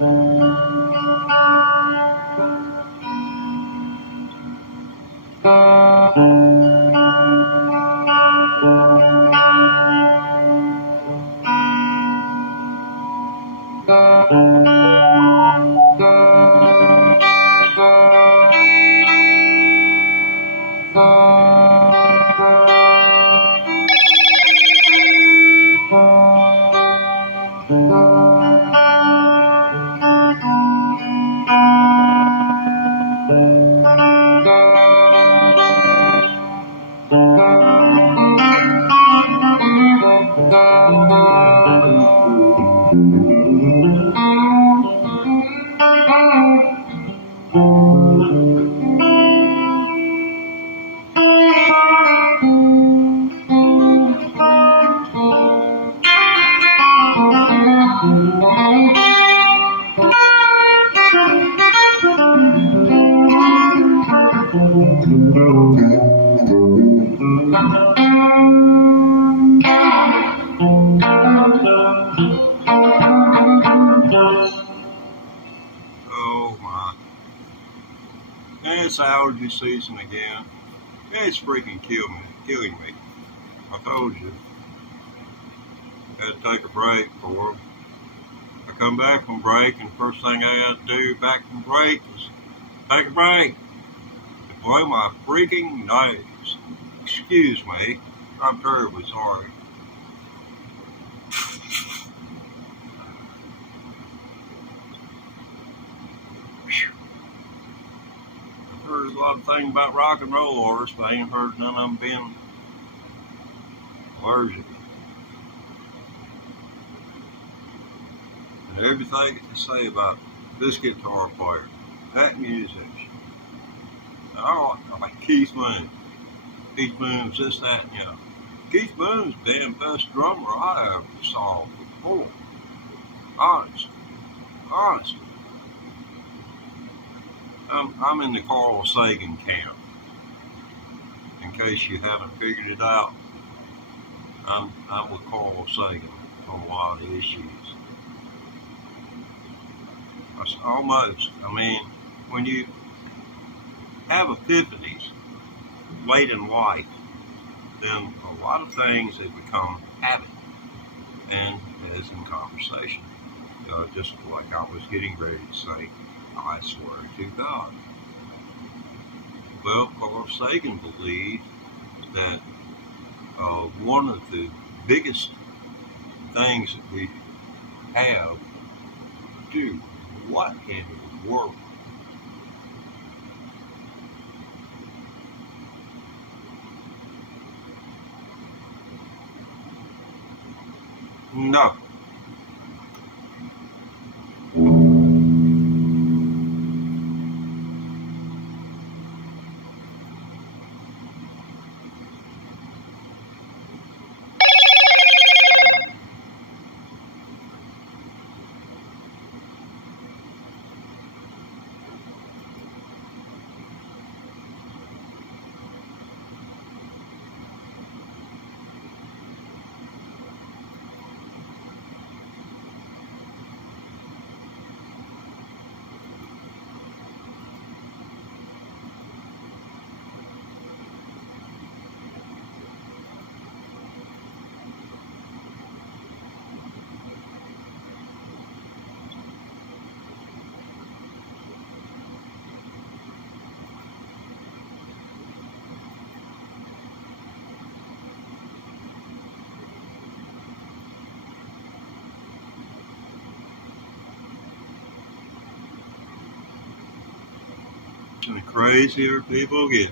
Oh my. And it's allergy season again. It's freaking killing me. I told you. Had to take a break for it. I come back from break, and first thing I had to do back from break is take a break to blow my freaking nose. Excuse me. I'm terribly sorry. I've heard a lot of things about rock and roll artists, but I ain't heard none of them being allergic. And everything that they say about this guitar player, that musician. I like Keith Moon. Keith Moon's this, that, and the other. Keith Moon's the damn best drummer I ever saw before. Honest. Honest. I'm in the Carl Sagan camp. In case you haven't figured it out, I'm with Carl Sagan on a lot of issues. Almost. I mean, when you have epiphanies late in life, then a lot of things they become habit, and it is in conversation. Just like I was getting ready to say, I swear to God. Well, Carl Sagan believed that one of the biggest things that we have to do, what in the world? No. The crazier people get.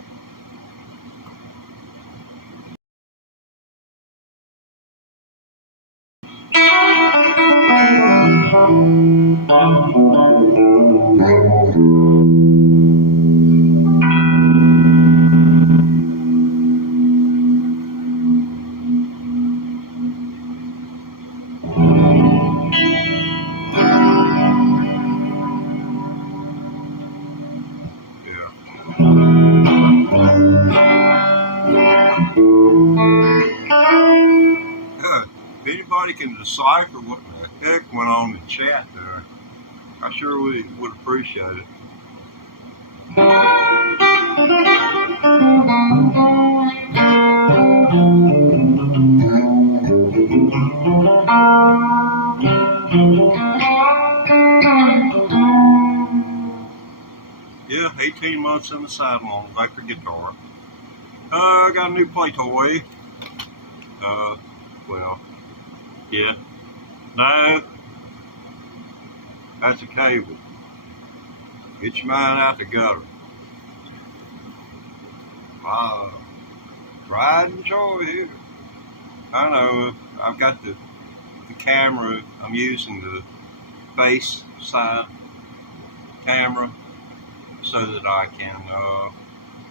If anybody can decipher what the heck went on in the chat there, I sure would appreciate it. Yeah, 18 months in the saddle on electric guitar. I got a new play toy. Well, yeah. No, that's a cable. Get your mind out the gutter. Pride and joy here. I know, I've got the camera, I'm using the face side camera so that I can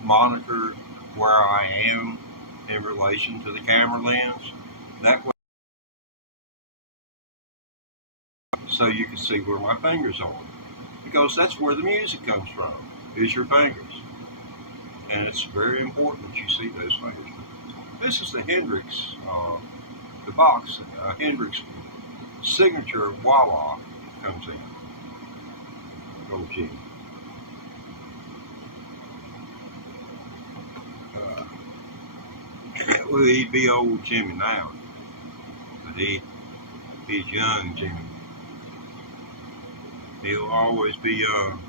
monitor where I am in relation to the camera lens. That way, so you can see where my fingers are. Because that's where the music comes from, is your fingers. And it's very important that you see those fingers. This is the Hendrix, the box, Hendrix signature wah-wah comes in. Oh, gee. Well, he'd be old Jimmy now, but he's young Jimmy. He'll always be young.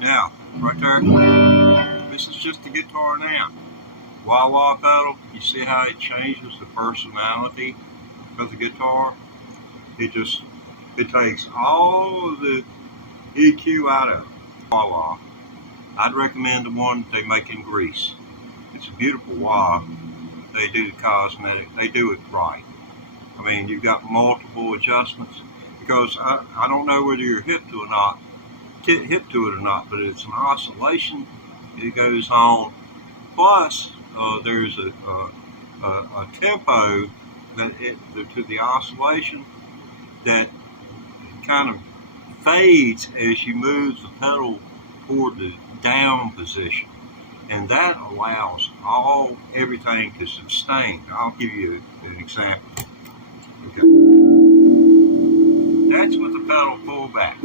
Now, right there, this is just the guitar now. Wah-wah pedal, you see how it changes the personality of the guitar? It takes all of the EQ out of it. Wah-wah. I'd recommend the one that they make in Greece. It's a beautiful wah. They do the cosmetic, they do it right. I mean, you've got multiple adjustments because I don't know whether you're hip to it or not, but it's an oscillation. It goes on. Plus, there's a tempo to the oscillation that kind of fades as you move the pedal toward the down position, and that allows everything to sustain. I'll give you an example. Okay, that's with the pedal pulled back.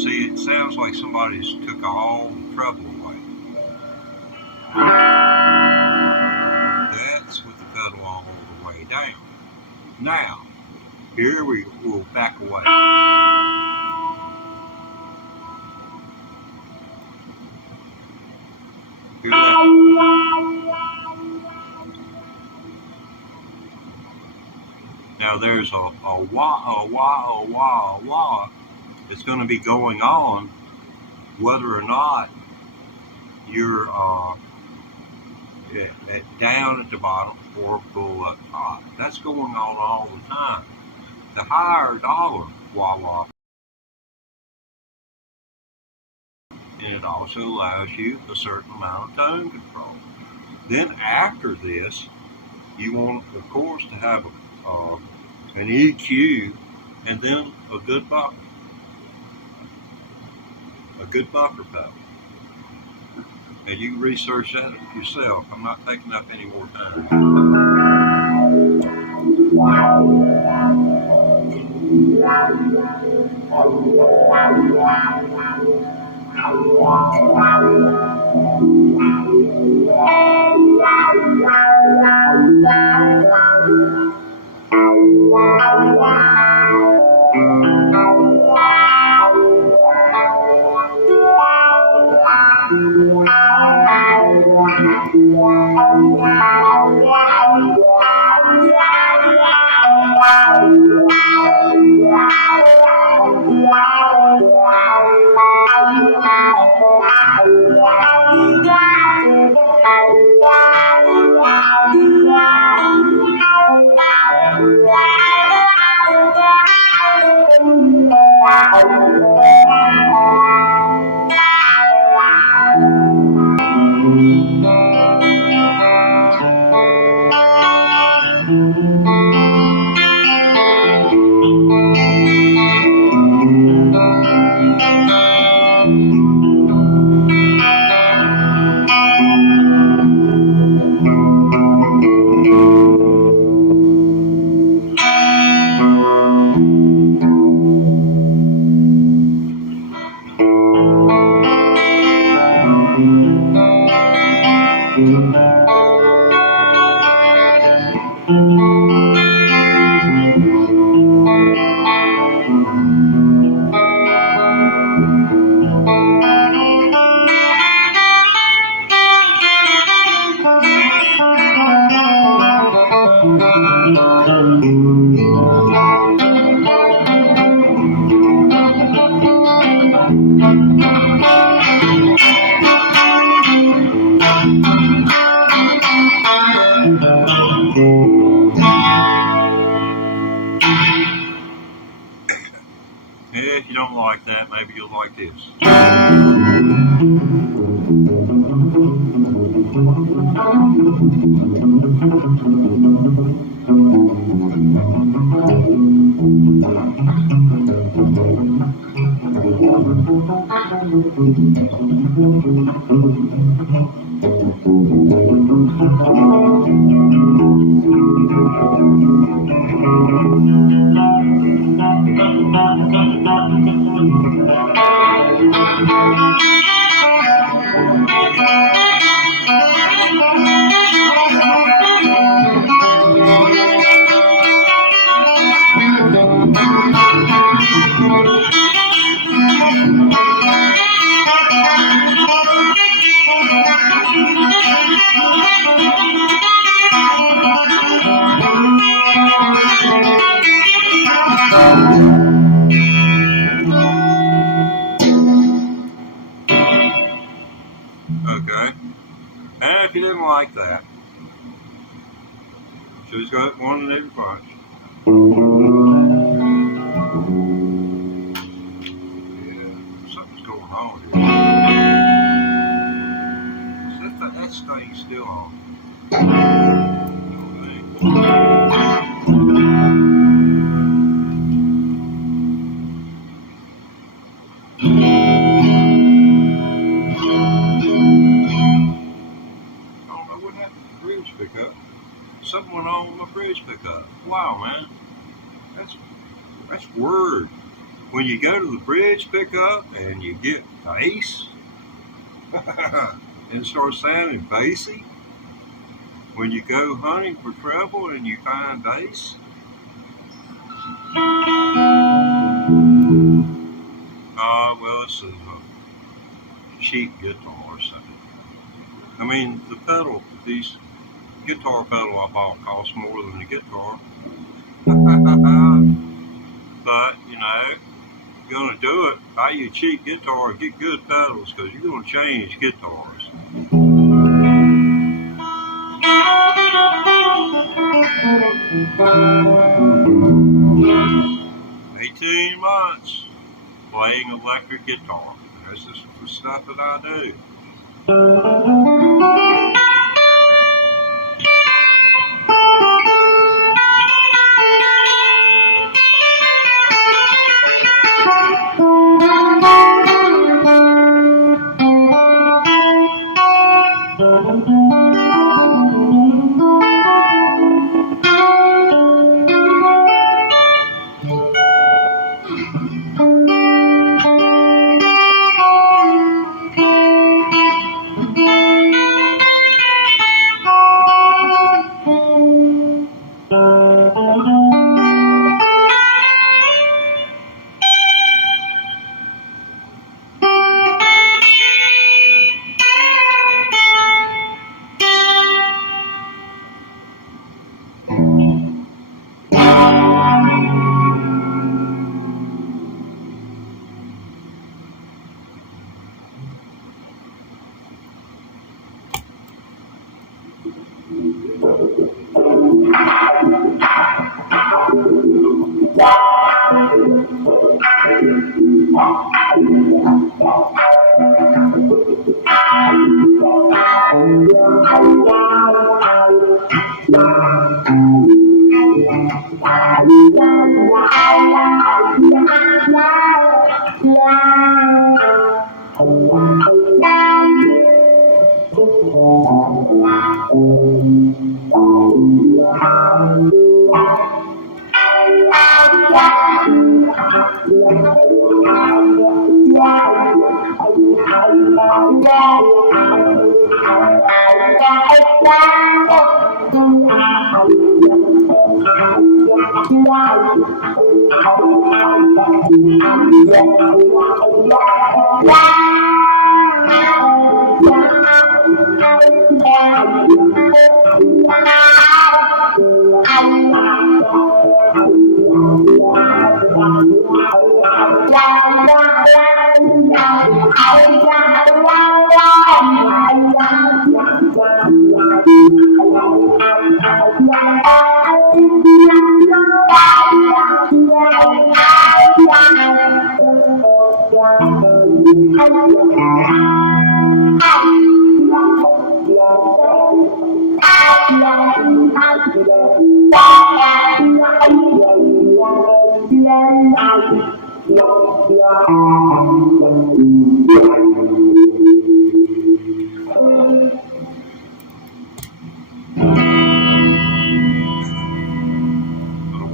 See, it sounds like somebody's took all the treble away. That's with the pedal all the way down. Now, here we will back away. Hear that? Now there's a wah that's going to be going on whether or not you're down at the bottom or full up top. That's going on all the time. The higher dollar wah-wah, and it also allows you a certain amount of tone control. Then after this, you want, of course, to have an EQ and then a good buffer pedal. And you can research that yourself. I'm not taking up any more time. If you don't like that, maybe you'll like this. Okay. And if you didn't like that, she's got one in every bunch. Yeah, something's going on here. That thing's still on. Pickup. Something went on with my bridge pickup. Wow, man. That's word. When you go to the bridge pickup and you get bass, and it starts sounding bassy. When you go hunting for treble and you find bass. Well, it's a cheap guitar or something. I mean, the pedal, these guitar pedal I bought cost more than the guitar. But, you know, if you're going to do it, buy you a cheap guitar and get good pedals because you're going to change guitars. 18 months playing electric guitar. This is the stuff that I do.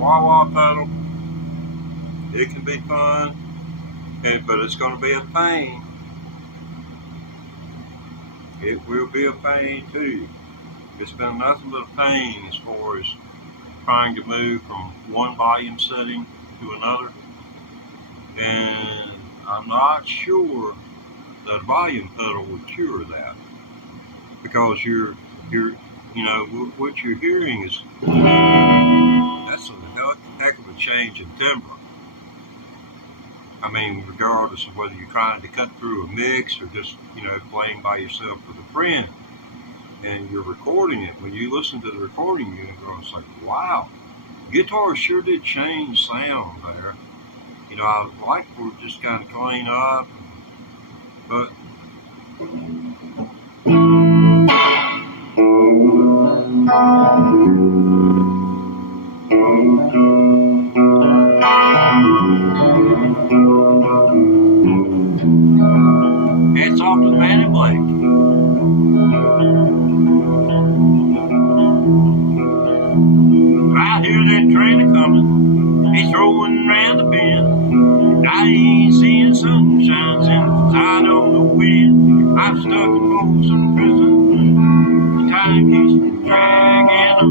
Wah-wah pedal, it can be fun, but it's going to be a pain. It will be a pain too. It's been nothing but a pain as far as trying to move from one volume setting to another, and I'm not sure that a volume pedal would cure that, because you're what you're hearing is that's a heck of a change in timbre. I mean, regardless of whether you're trying to cut through a mix or just, playing by yourself with a friend and you're recording it. When you listen to the recording, you're going to say, wow, guitar sure did change sound there. I like for it just kind of clean up, but it's off to the Man in Black. I hear that train a-coming, he's rolling round the bend. I ain't seeing sunshine since I know the wind. I'm stuck in Folsom Prison, the time keeps dragging on.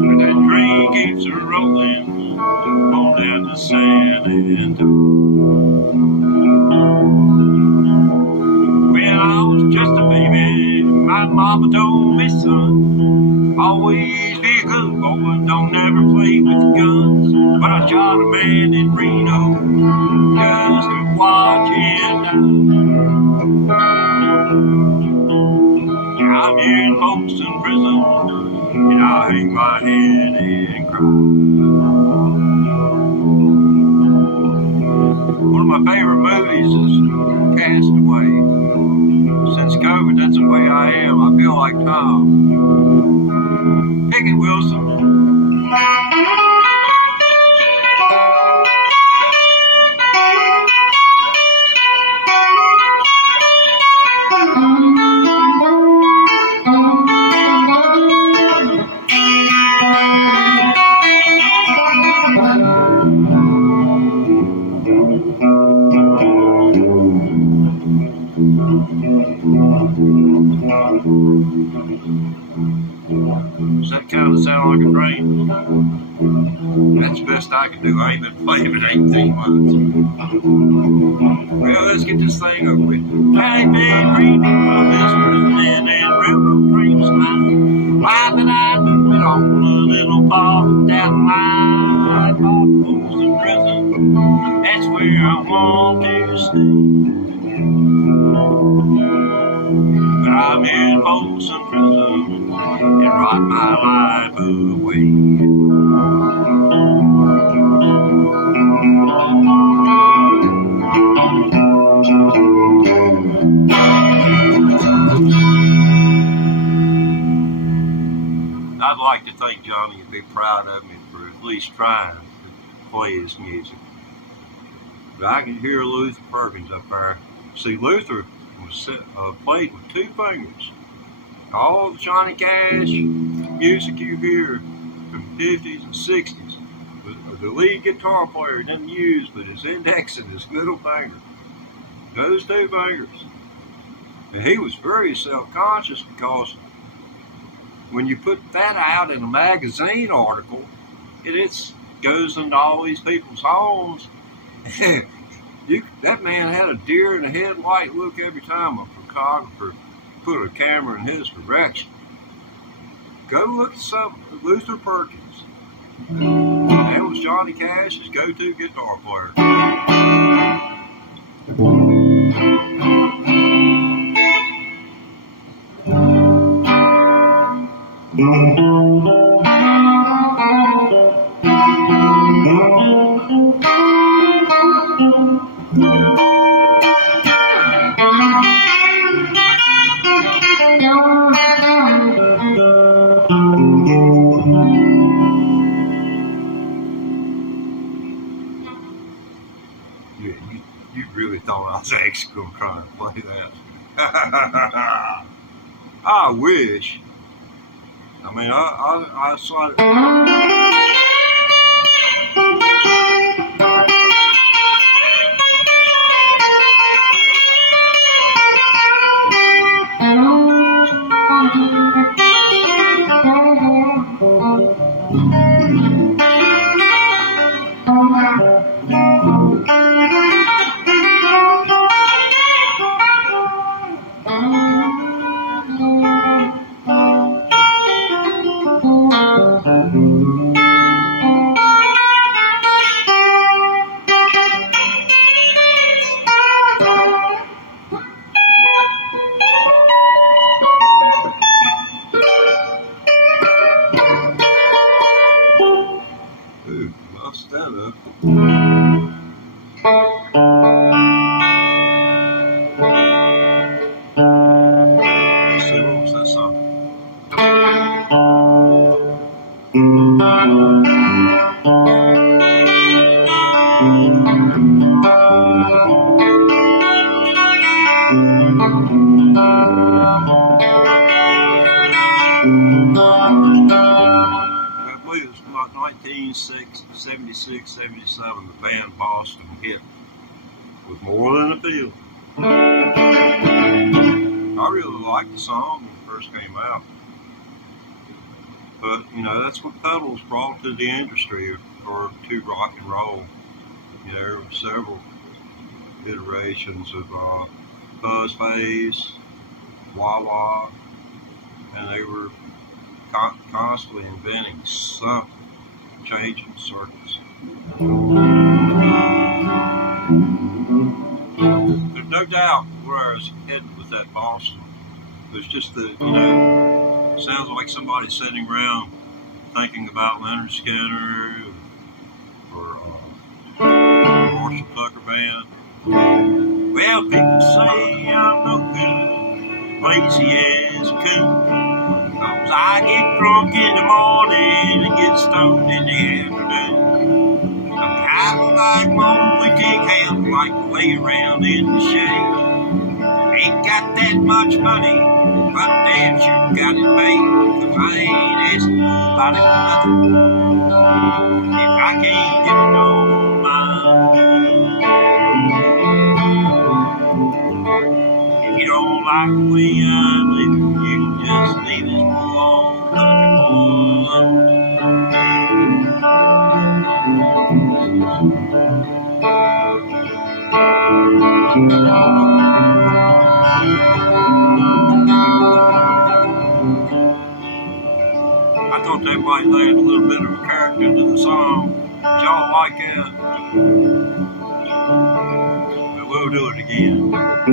But that train keeps rolling on down to San Antonio. When I was just a baby, my mama told me, son, always be a good boy, don't ever play with guns. But I shot a man in Reno just to watch him die. Out here in Folsom Prison, and I hang my head and cry. One of my favorite movies is Castaway. Since COVID, that's the way I am. I feel like Tom. Pickett Wilson. Does that kind of sound like a train? That's the best I can do. I ain't been playing in 18 months. Well, let's get this thing over with. I've been reading from this prison and railroad trains line. Why did I do it on a little ball down line? Folsom Prison, that's where I want to stay. But I'm in Folsom Prison and rot my life away. I'd like to think Johnny would be proud of me for at least trying to play his music. But I can hear Luther Perkins up there. See, Luther was played with two fingers. All the Johnny Cash music you hear from the 50s and 60s, the lead guitar player didn't use but his index and his middle finger. Those two fingers. And he was very self-conscious because when you put that out in a magazine article, it goes into all these people's homes. That man had a deer in the headlight look every time a photographer put a camera in his direction. Go look at some Luther Perkins. That was Johnny Cash's go-to guitar player. You really thought I was actually going to try and play that. I wish. I mean, I saw it. Stand up. So what was that song? I believe it was like 1976, 77, the band Boston hit with More Than a Feeling. I really liked the song when it first came out. But, you know, that's what pedals brought to the industry to rock and roll. You know, there were several iterations of fuzz phase, wah-wah, and they were constantly inventing something, changing circuits. There's no doubt where I was headed with that Boston. It was just that, you know, sounds like somebody sitting around thinking about Leonard Skinner or Marshall Tucker Band. Well, people say I'm no good, lazy as a coon. Cause I get drunk in the morning and get stoned in the afternoon. I'm kind of like Moby Dick, half like to lay around in the shade. Ain't got that much money, but damn sure got it made. Cause I ain't asking nobody for nothing if I can't get it on mine. If you don't like the way I'm living, you can just leave this poor old country boy alone. I thought that might add a little bit of character to the song. Did y'all like that? Well, go do it again. Well,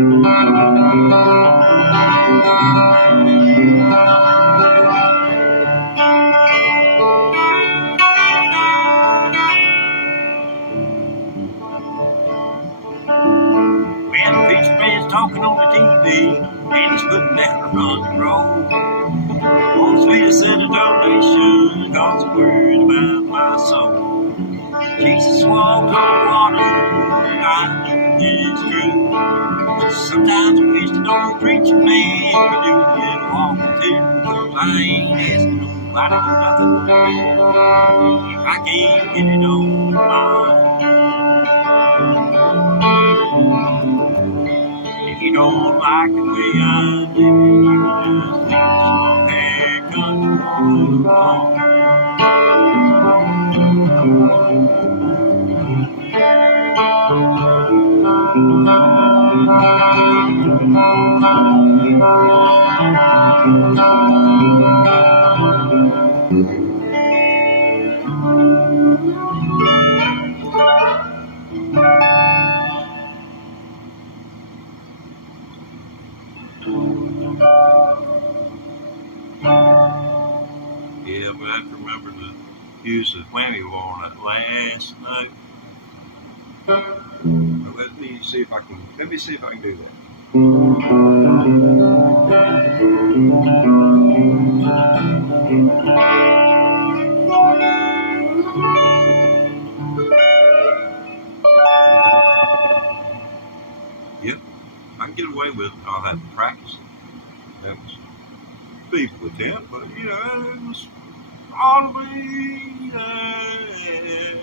the picture man's talking on the TV, and he's putting down a rock and roll. Wants me to send a donation, cause I'm worried about my soul. Jesus walked on water, I know it's true. Sometimes I wish the old preacher man could do a little walking too. Cause I ain't asking nobody for nothing if I can't get it on mine. If you don't like the way I'm living, you can just leave a small hair country alone. Yeah, but I have to remember to use the whammy bar on that last note. But let me see if I can do that. Yep, I can get away with it. I'll have to practice it. That was a feeble attempt, but you know, it was all the way there.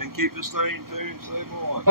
And keep this thing in tune, save on.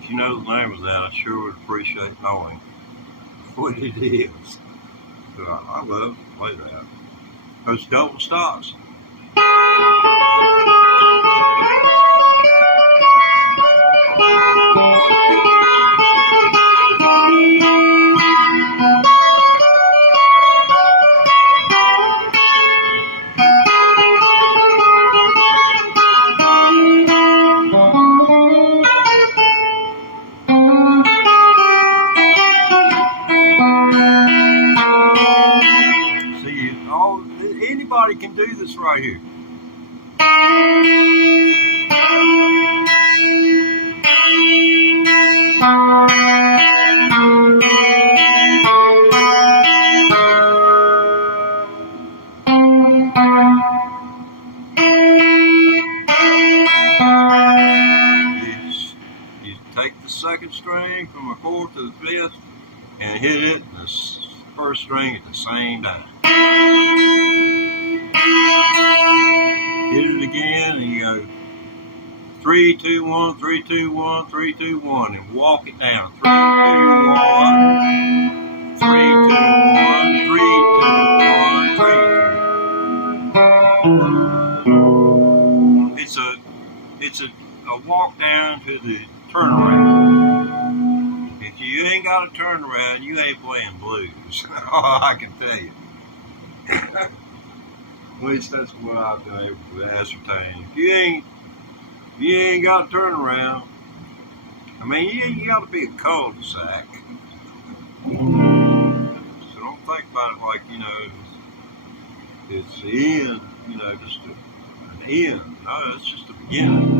If you know the name of that, I sure would appreciate knowing what it is. But I love to play that. Those double stops. Anybody can do this right here. You take the second string from the fourth to the fifth and hit it in the first string at the same time. Hit it again and you go 3, 2, 1, 3, 2, 1, 3, 2, 1 and walk it down. 3, 2, 1, 3, 2, 1, 3, 2, 1, 3, 2. It's a walk down to the turnaround. If you ain't got got a turnaround, you ain't playing blues. I can tell you. At least that's what I've been able to ascertain. If you ain't got a turnaround, I mean, you got to be a cul-de-sac. So don't think about it like, it's the end, just an end. No, it's just the beginning.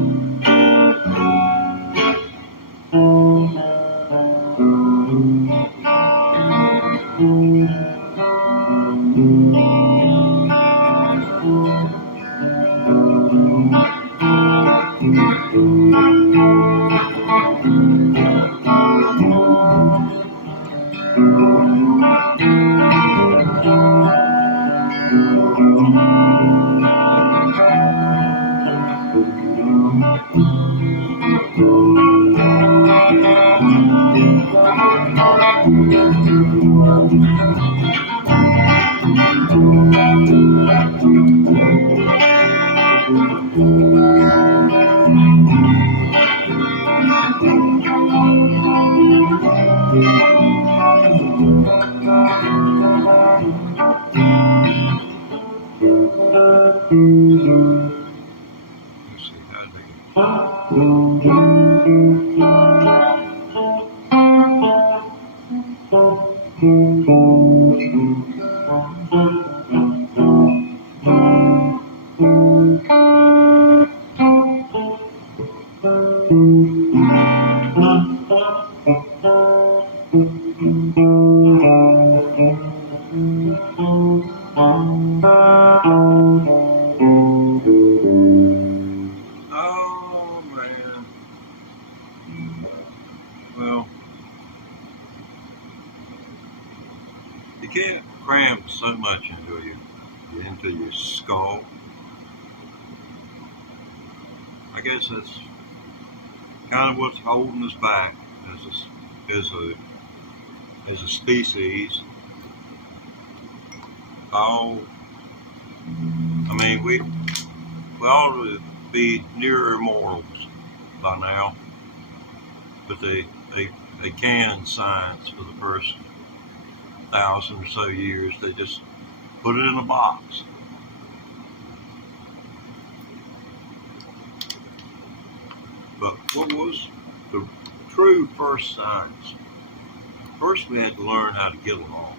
Let's see, how'd they Oh, man. Well, you can't cram so much into your skull. I guess that's kind of what's holding us back as a species. Oh, I mean, we ought to be near immortals by now, but they canned science for the first 1,000 or so years. They just put it in a box. But what was the true first science? First, we had to learn how to get along,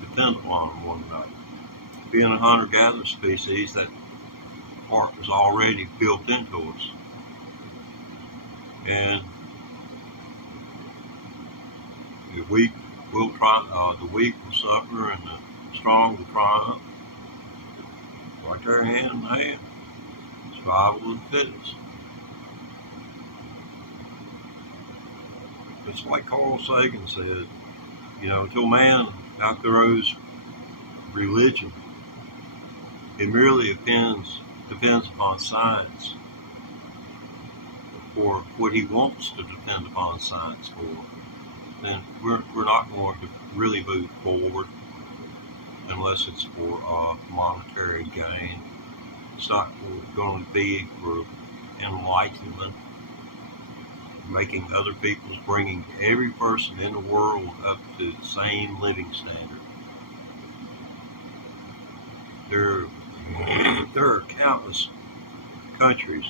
depend upon one another. Being a hunter-gatherer species, that part was already built into us. And the weak will suffer, and the strong will triumph. Right there, hand in hand. Survival of the fittest. It's like Carl Sagan said, until man outgrows religion, it merely depends upon science for what he wants to depend upon science for. Then we're not going to really move forward unless it's for monetary gain. It's not going to be for enlightenment, bringing every person in the world up to the same living standard. There are countless countries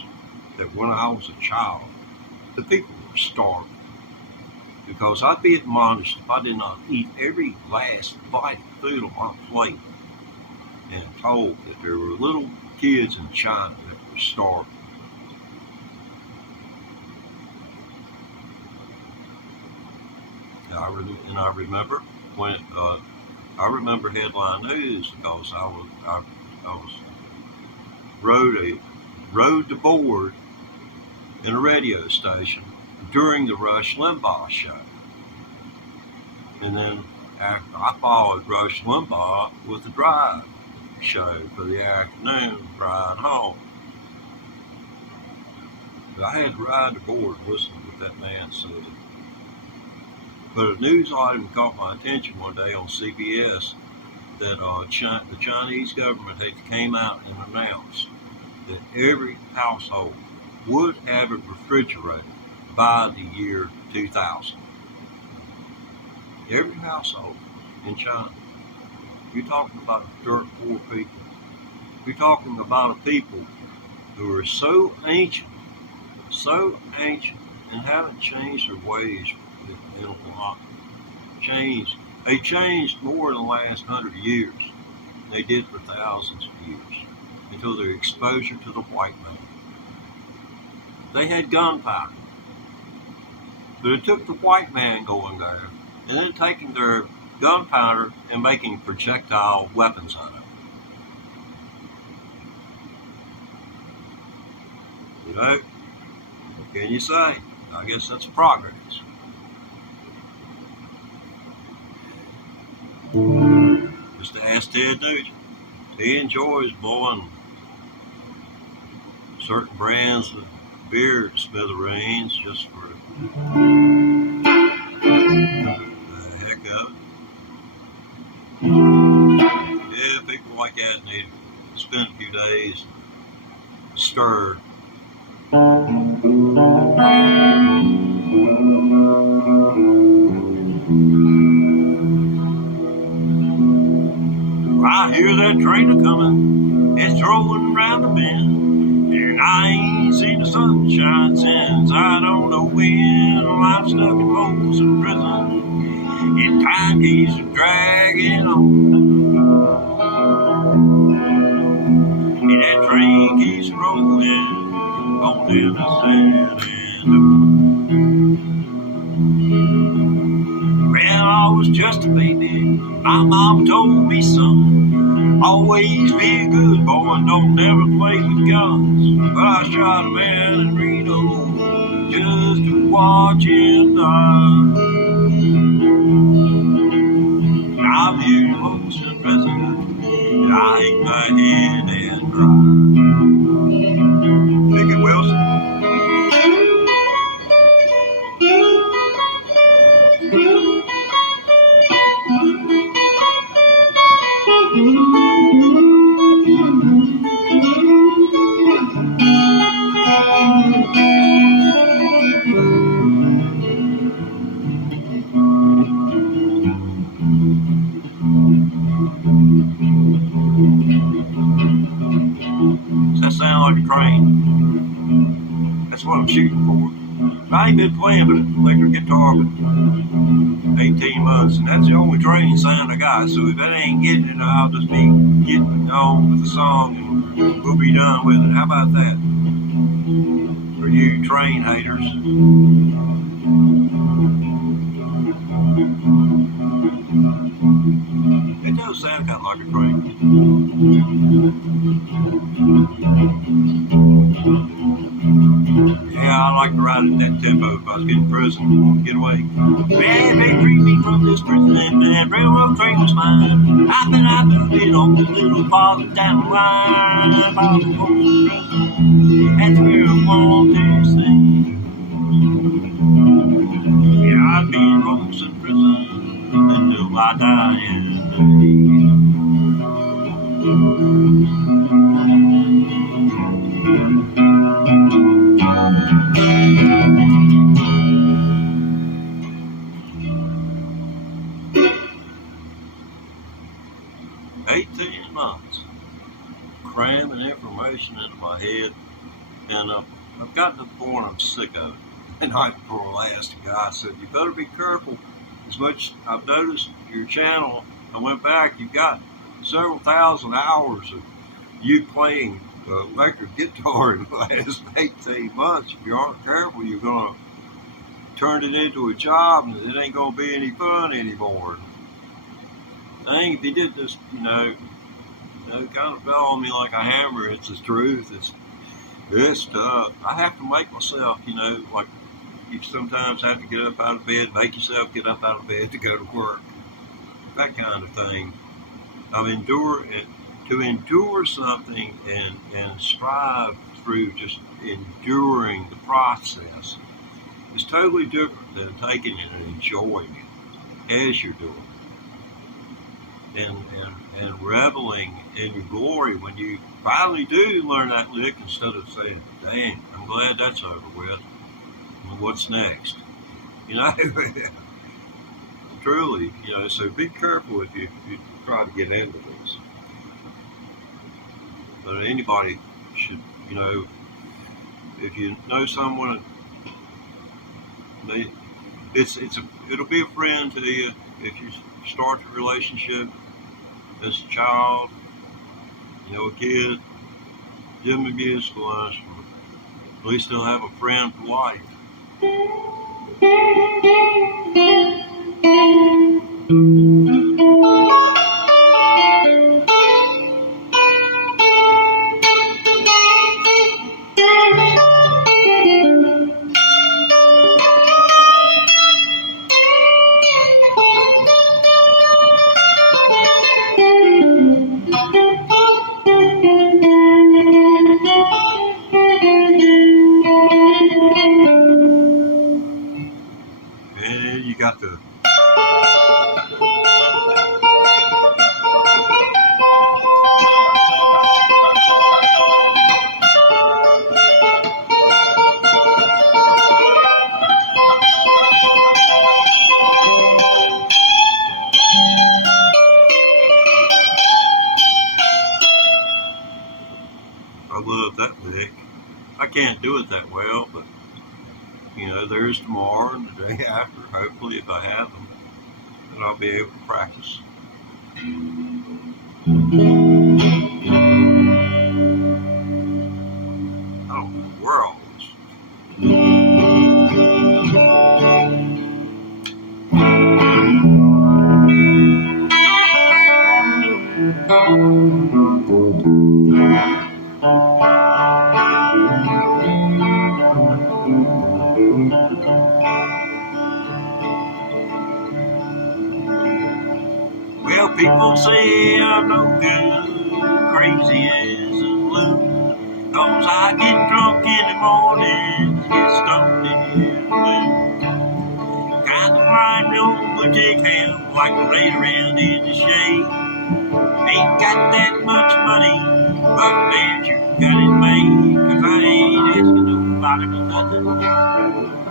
that when I was a child, the people were starving. Because I'd be admonished if I did not eat every last bite of food on my plate, and told that there were little kids in China that were starving. I remember when I remember headline news because I rode the board in a radio station during the Rush Limbaugh show. And then after I followed Rush Limbaugh with the drive show for the afternoon ride home. But I had to ride the board and listen to what that man said. But a news item caught my attention one day on CBS that the Chinese government had came out and announced that every household would have a refrigerator by the year 2000. Every household in China. You're talking about dirt poor people. You're talking about a people who are so ancient, and haven't changed their ways in a lot. They changed more in the last 100 years than they did for thousands of years until their exposure to the white man. They had gunpowder, but it took the white man going there and then taking their gunpowder and making projectile weapons out of it. You know, what can you say? I guess that's progress. Just to ask Ted Nugent. He enjoys blowing certain brands of beer to smithereens just for the heck of it. Yeah, people like that need to spend a few days stir. I hear that train a-comin', it's rolling round the bend, and I ain't seen the sunshine since I don't know when. I'm stuck in Folsom Prison, and time keeps dragging on, and that train keeps rolling on down the San Well, I was just a baby, my mom told me, son, always be a good boy, don't never play with guns. But I shot a man in Reno just to watch him die. And I'm here in Folsom Prison, and I hang my head and cry. Mickey Wilson. Does that sound like a train? That's what I'm shooting for. I ain't been playing with an electric guitar for 18 months, and that's the only train sound I got. So if that ain't getting it, I'll just be getting on with the song and we'll be done with it. How about that? For you train haters. It does sound kind of like a train. Yeah, I like to ride at that tempo if I was getting prison, get away. Man, they freed me from this prison and that railroad train was mine. I've been on the little farther down the line. Folsom Prison, that's where I want to stay. Yeah, I'll be in Folsom Prison until I die. 18 months cramming information into my head, and I've gotten to the point I'm sick of it. The night before last, a guy said, "You better be careful. As much I've noticed your channel, I went back, you've got several thousand hours of you playing electric guitar in the last 18 months. If you aren't careful, you're going to turn it into a job and it ain't going to be any fun anymore." Dang, if he did this, kind of fell on me like a hammer. It's the truth. It's tough. I have to make myself, like you sometimes have to get up out of bed, make yourself get up out of bed to go to work. That kind of thing. To endure something and strive through just enduring the process is totally different than taking it and enjoying it as you're doing it. And reveling in your glory when you finally do learn that lick instead of saying, "Dang, I'm glad that's over with. Well, what's next?" I'm truly, so be careful if you try to get into this. But anybody should, if you know someone, they, it'll be a friend to you if you start the relationship as a child, a kid. Give them a gift lunch. At least they'll have a friend for life. And you got the I love that lick. I can't do it that well, but there's tomorrow and the day after. Hopefully, if I have them, then I'll be able to practice. I don't know where all this. Well, people say I'm no good, crazy as a loon, 'cause I get drunk in the morning, get stoned in the afternoon. Kind of rhyme on would take hand like a lay around in the shade. Ain't got that much money, but damn sure got it made, 'cause I ain't asking nobody for nothing.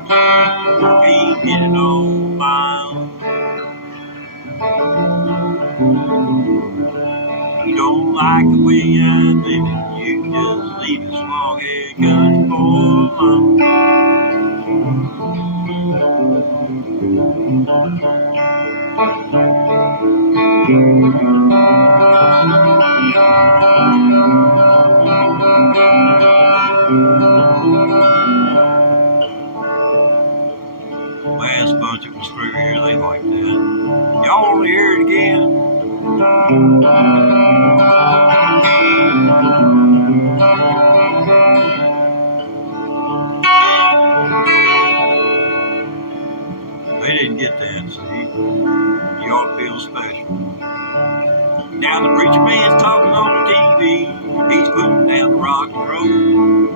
I can't get it on my own. You don't like the way I'm living, you can just leave this long haired country boy alone. Last bunch that was through here, they like that. Y'all want to hear it again? They didn't get that, see? You ought to feel special. Now the preacher man's talking on the TV. He's putting down the rock and roll.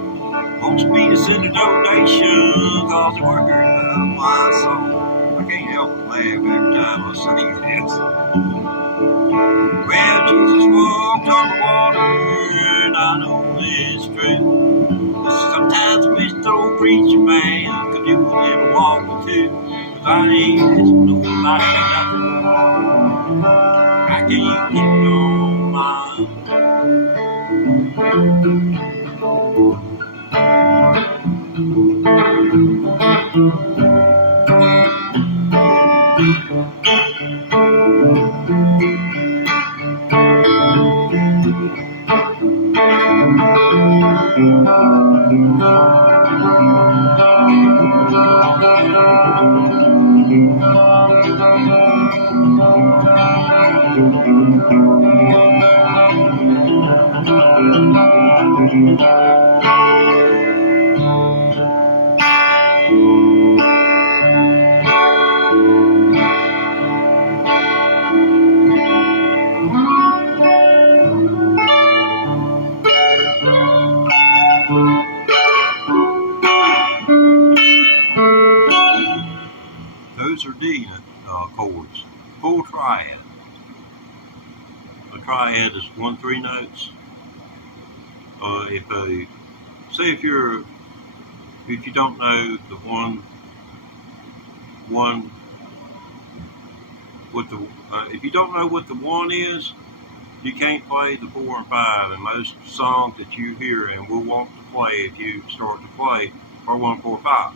Wants me to send a donation, 'cause he worried about my soul. I can't help but laugh every time I sing this. Well, Jesus walked on the water, and I know it's true. But sometimes I wish the old preacher man could do a little walking too. 'Cause I ain't asking nobody for nothing. I can't get no mind. Those are D chords. Full triad. A triad is 1-3 notes. If you don't know the one what the if you don't know what the 1 is, you can't play the 4 and 5. And most songs that you hear and will want to play if you start to play are 1, 4, 5,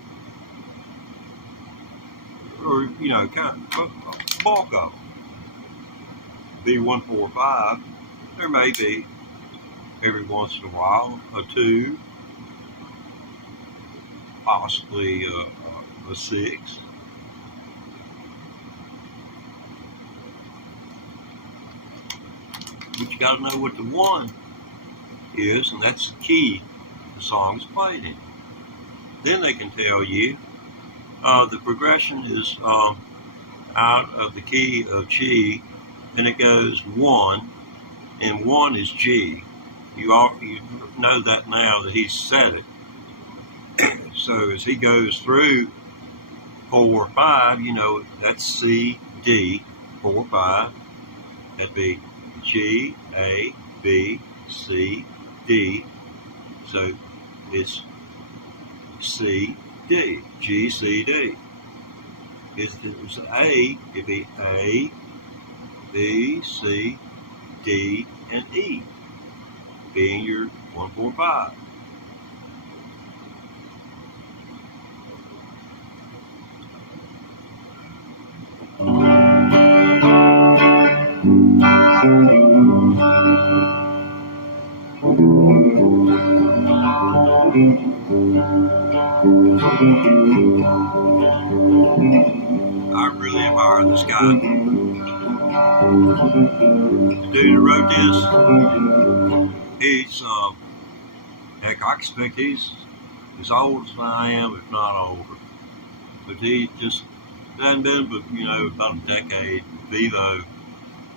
or kind of bulk of them. Be 1, 4, 5. There may be every once in a while a 2, possibly a 6. But you got to know what the 1 is, and that's the key the song's played in. Then they can tell you the progression is out of the key of G, and it goes 1, and 1 is G. You know that now that he's said it. So as he goes through 4, 5, that's C, D, 4, 5. That'd be G, A, B, C, D. So it's C, D, G, C, D. If it was A, it'd be A, B, C, D, and E, being your 1, 4, 5. I really admire this guy. The dude who wrote this, he's, heck, I expect he's as old as I am, if not older. But he just hadn't been but, about a decade. Vevo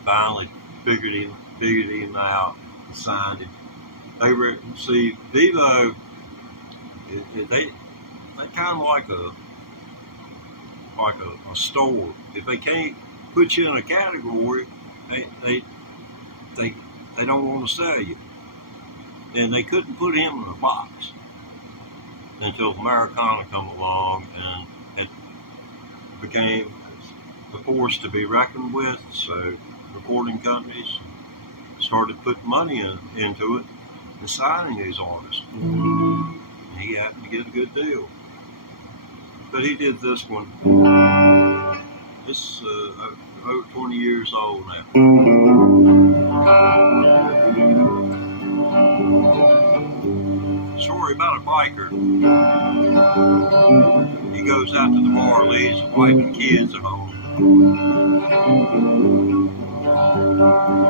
finally figured him out and signed him. Vevo, they kind of like a store. If they can't put you in a category, they don't want to sell you. And they couldn't put him in a box until Americana come along, and it became a force to be reckoned with. So recording companies started putting money into it and signing these artists. And he happened to get a good deal. But he did this one. This over 20 years old now. Story about a biker. He goes out to the bar, leaves his wife and kids at home.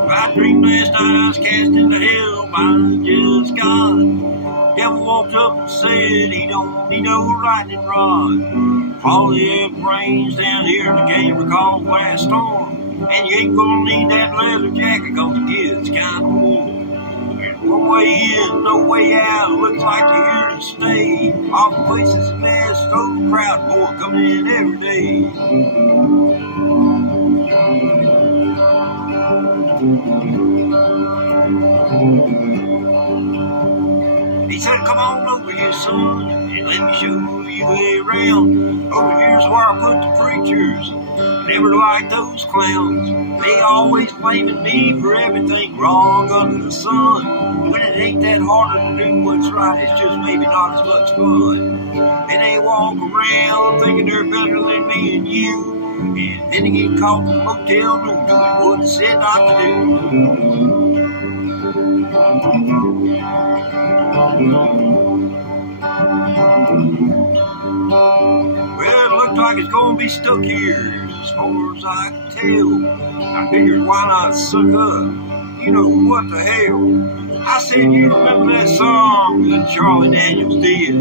I dreamed last night I was cast into hell by a jealous God. Devil walked up and said he don't need no lightning rod. Follow the brains down here in the cave called Last Storm. And you ain't gonna need that leather jacket cause it gets kinda warm. No way in, no way out, looks like you're here to stay. All the places fast, so crowd, more coming in every day. He said, come on over here, son, and let me show you way around. Over here's where I put the preachers. Never liked those clowns. They always blaming me for everything wrong under the sun. When it ain't that harder to do what's right, it's just maybe not as much fun. And they walk around thinking they're better than me and you. And then they get caught in the motel room doing what they said not to do. Well, it looked like it's gonna be stuck here. As far as I can tell, I figured why not suck up? What the hell? I said, you remember that song that Charlie Daniels did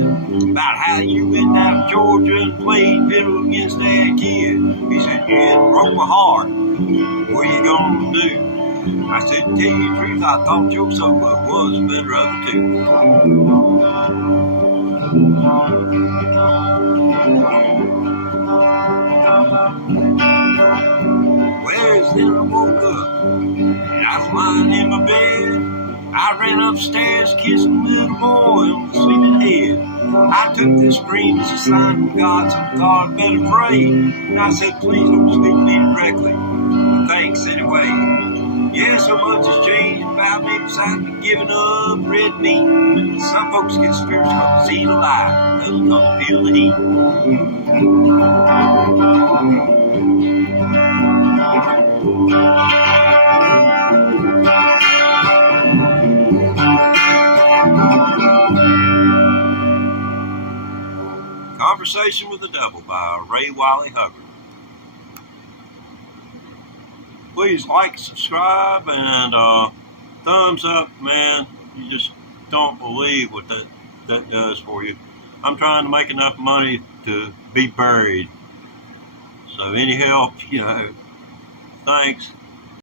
about how you went down to Georgia and played fiddle against that kid? He said, yeah, it broke my heart. What are you gonna do? I said, to tell you the truth, I thought your song was better of the two. Where's then I woke up, and I was lying in my bed. I I ran upstairs, kissing little boy on the sleeping head. I took this dream as a sign from God, so God better pray. And I said, please don't speak to me directly. But thanks anyway. Yeah, so much has changed about me besides me giving up red meat. Some folks get spiritual to see the light, others don't feel the heat. Conversation with the Devil by Ray Wiley Hubbard. Please like, subscribe, and thumbs up, man. You just don't believe what that does for you. I'm trying to make enough money to be buried. So any help, thanks.